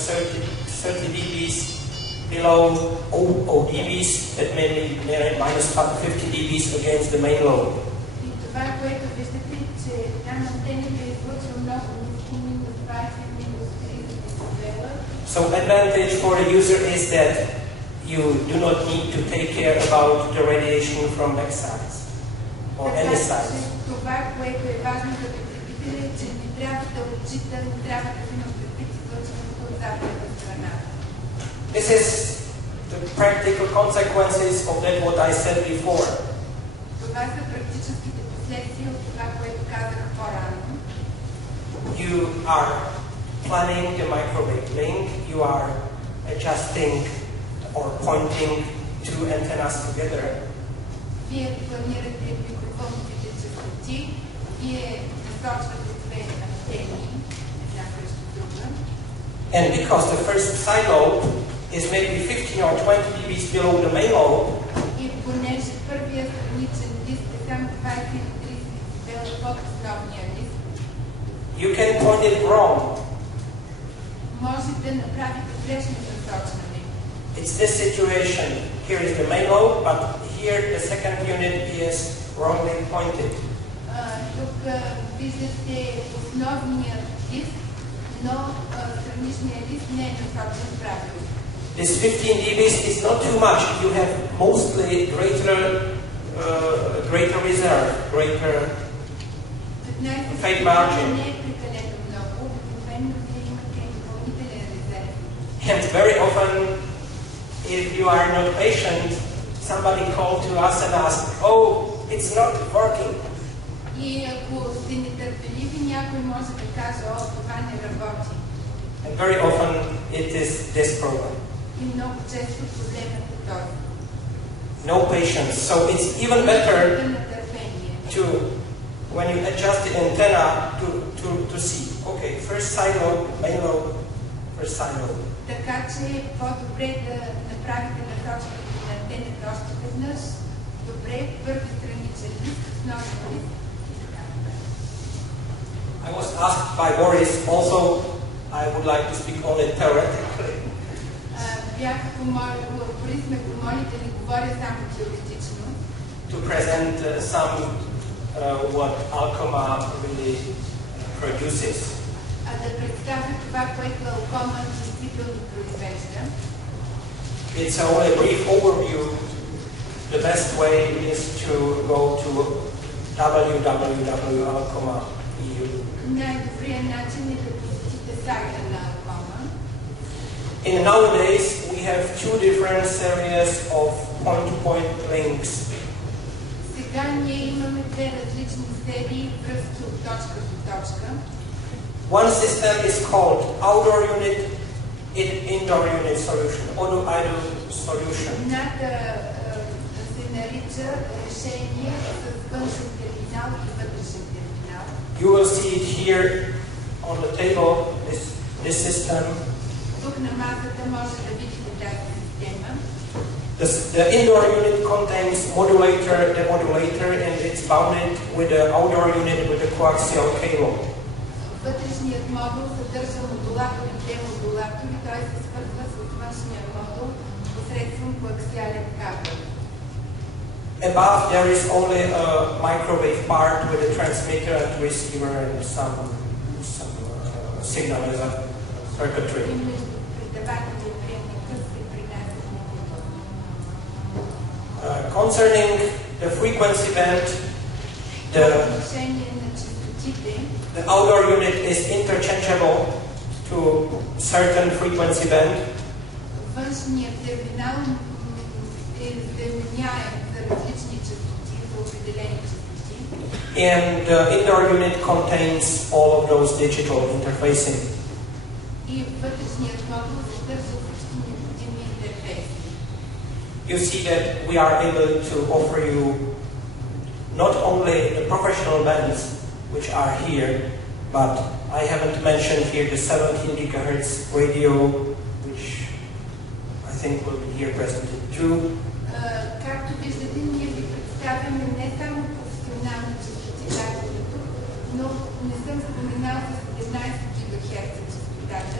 30 dBs below ODBs, that may be minus 50 dBs against the main lobe. И това, което виждате, че там антените излъчва много ниски, минус 20, минус 30 децибела. So advantage for the user is that you do not need to take care about the radiation from backsides or any sides. Това, което е важно за потребителя, е, че не трябва да отчита, не трябва да има предвид излъчването от западната страна. This is the practical consequences of that what I said before. Това са практическите последствия от това, което казах по-рано. You are planning the microwave link, you are adjusting or pointing two antennas together. Вие планирате микровълновите частоти, вие насочвате две антени, една срещу друга. And because the first side lobe is maybe 15 or 20 dB below the main lobe, и понеже първия страничен лист е само 20 или 30 децибела под основния лист, you can point it wrong. може да направите грешно насочване. It's this situation. Here is the main lobe, but here the second unit is wrongly pointed. Тук виждате основния лист, но страничният лист не е насочен правилно. This 15 dB is not too much. You have mostly greater reserve, greater fade margin. Не е прекалено много, обикновено вие имате допълнителен резерв. And very often, if you are not patient, somebody called to us and asked, "Oh, it's not working." И ако сте нетърпеливи, някой може да каже, о, това не работи. And very often, it is this problem. И много често проблемът е този. No patience. So it's even better Нетърпение. to, when you adjust the antenna, to see, okay, first side lobe, main lobe, first side lobe. Така че е по-добре да направите насочването на антената още веднъж. Добре, първи страничен лист, основен лист. I was asked by Boris, also I would like to speak only theoretically. Борис ме помоли да не говоря само теоретично. To present some what ALCOMA really produces. Да представя това, което ALCOMA действително произвежда. It's only a brief overview. The best way is to go to www.alcoma.eu. Най-добрият начин е да посетите сайта на ALCOMA. In nowadays, we have two different series of point-to-point links. Сега ние имаме две различни серии връзки от точка до точка. One system is called outdoor unit, indoor unit solution, auto-idle solution. Едната се нарича решение с външен терминал и вътрешен терминал. You will see it here on the table, this system. Тук на масата може да видите тази система. The indoor unit contains the modulator, and it's bounded with the outdoor unit with the coaxial cable. Вътрешният модул съдържа модулатор и демодулатор и той се свързва с външния модул посредством коаксиален кабел. Above there is only a microwave part with a transmitter and receiver and some signal as a circuitry. Concerning the frequency band, the outdoor unit is interchangeable to certain frequency band. външният терминал е заменяем за различни частоти, за определени частоти. And the indoor unit contains all of those digital interfacing. И вътрешният модул съдържа всички необходими интерфейси. You see that we are able to offer you not only the professional bands which are here, but I haven't mentioned here the 17 GHz radio, which I think will be here presented too. Както виждате, ние ви представяме не само професионални частоти, но не съм споменал с 11 ГГц частотата,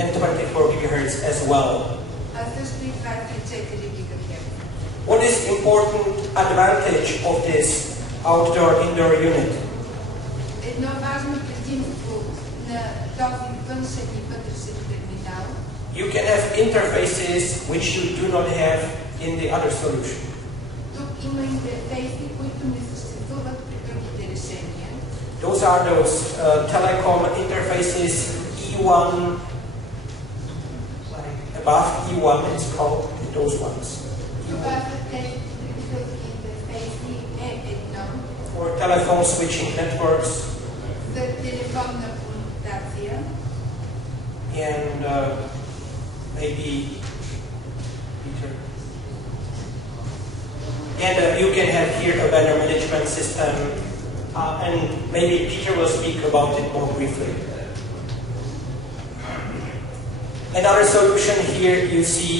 and 24 GHz as well. А също и 24 ГГц. What is important advantage of this outdoor-indoor unit? Едно важно предимство на този външен и вътрешен терминал. You can have interfaces which you do not have in the other solution. Тук има интерфейси, които не съществуват при другите решения. Those are those telecom interfaces E1, like above E1 it's called, those ones. Това са тези потребителски интерфейси E1. For telephone switching networks. За телефонна комутация. And maybe Peter. And you can have here a banner management system, and maybe Peter will speak about it more briefly. Another solution here you see,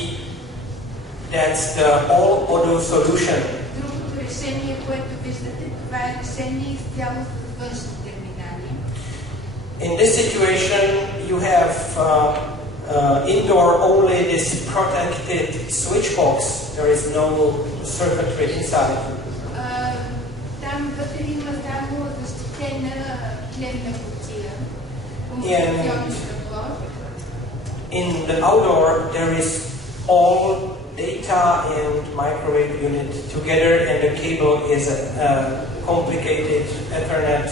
that's the all audio solution. Другото решение, което виждате, това е решение изцяло с външни терминали. In this situation, you have indoor only this protected switch box. There is no circuitry inside. Там вътре има само защитена клемна кутия. In the outdoor, there is all data and microwave unit together, and the cable is a complicated Ethernet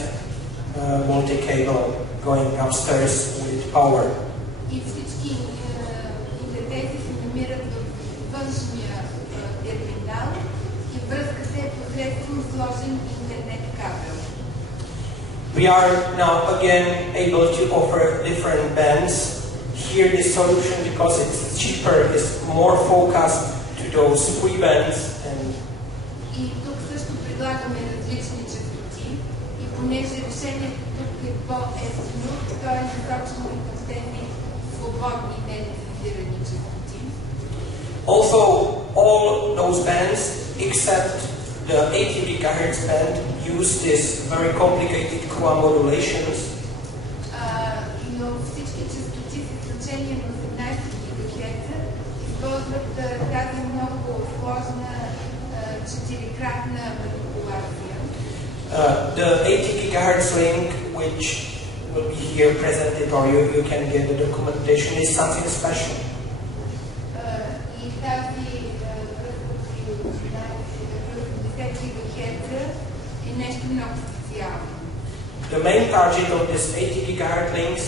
multi-cable going upstairs with power. И всички интерфейси се намират в външния терминал и връзката е посредством сложен интернет кабел. We are now again able to offer different bands. Here this solution, because it's cheaper, is more focused to those free bands. И тук също предлагаме различни частоти и понеже решението тук е по-евтино, то е насочено и към тези свободни нелицензирани частоти. Also, all those bands except the 80 GHz band use this very complicated QA modulations. Но всички частоти, с изключение на 18 ГГц, използват тази много сложна четирикратна манипулация. The 80 GHz link, which will be here presented, or you can get the documentation, is something special. И тази връзка при 80 ГГц е нещо много специално. The main target of this 80 GHz links,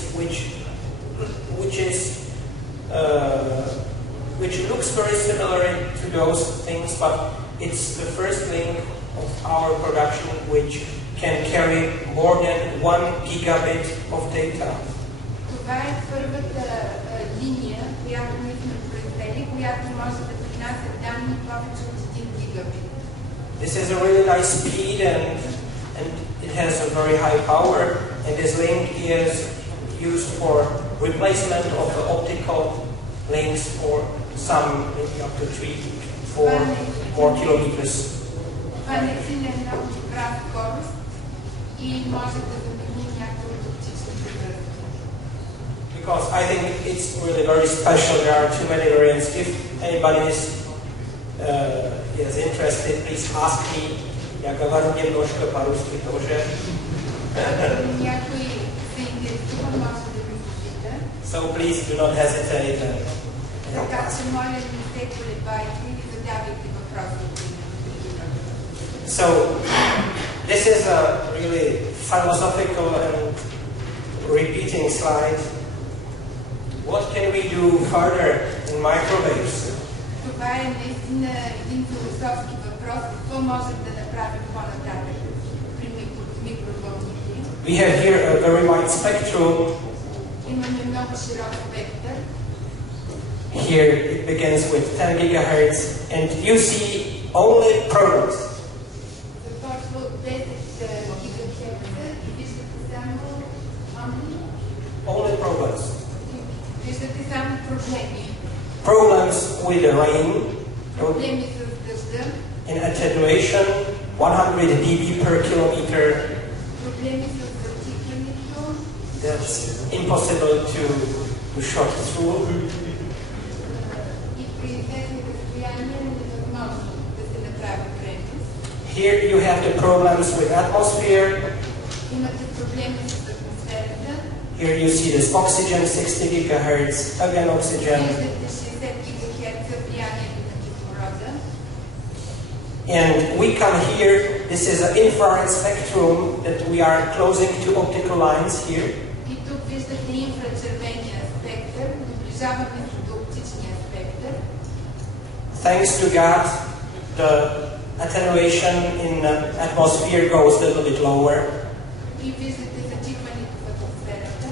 which looks very similar to those things, but it's the first link of our production which can carry more than 1 gigabit of data. Това е първата линия, която ние сме произвели, която може да принася данни повече от 1 гигабит. This has a really nice speed and it has a very high power, and this link is used for replacement of the optical links for some, maybe up to 3-4 more kilometers. Това наистина е много добра скорост и може да замени някои от оптичните връзки. Because I think it's really very special. There are too many variants. If anybody is interested, please ask me. Я говорю немножко по-русски тоже. Някой се интересува, може да ми попита. So please do not hesitate. Така че моля, не се колебайте и задавайте въпросите. So this is a really philosophical and repeating slide. What can we do further in microwaves? Това е наистина един философски въпрос. Какво можем да направим по-нататък при микровълните? We have here a very wide spectrum. Имаме много широк спектър. Here it begins with 10 gigahertz, and you see only problems. Започва от 10 гигахерца и виждате само Only problems. виждате само проблеми. Problems with the rain, Проблеми с дъжда, in attenuation, 100 dB per kilometer. проблеми с затихването. That's impossible to shot through. И при известни разстояния е невъзможно да се направи пренос. Here you have the problems with atmosphere. Имате проблеми с атмосферата. Here you see this oxygen, 60 gigahertz, again oxygen. Виждате 60 гигахерца влиянието на кислорода. And we come here, this is an infrared spectrum that we are closing to optical lines here. И тук виждате инфрачервения спектър, доближаваме се до оптичния спектър. Thanks to God, the attenuation in the atmosphere goes a little bit lower. И виждате затихването в атмосферата.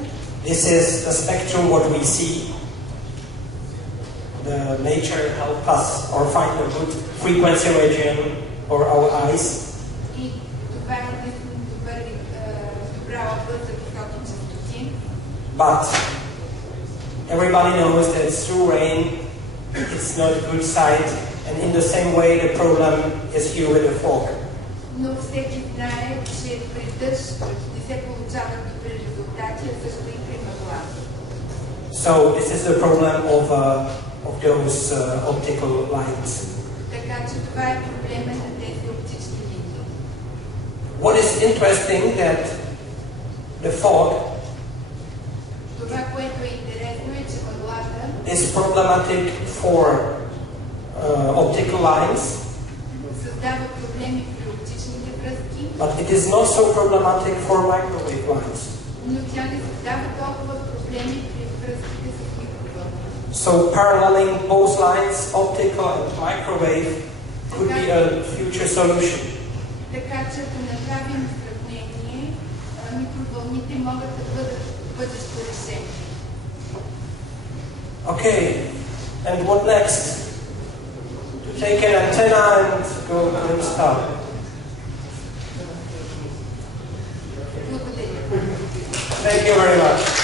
This is the spectrum what we see. The nature help us or find a good frequency region for our eyes. И това е наистина добра област за високи частоти. But everybody knows that through rain it's not a good sight, and in the same way the problem is here with the fog. Но всеки знае, че при дъжд не се получават добри резултати, а също и при мъгла. So this is the problem of those optical lines. Така че това е проблема на тези оптични линии. What is interesting that the fog Това, което е интересно е, че мъглата is problematic for optical lines, създава проблеми при оптичните връзки, but it is not so problematic for microwave lines. но тя не създава толкова проблеми при връзките с микровълни. So paralleling both lines, optical and microwave, could be a future solution. Така че ако направим сравнение, микровълните могат да бъдат бъдещо решение. Okay, and what next? To take an antenna and go and start. Благодаря. Thank you very much.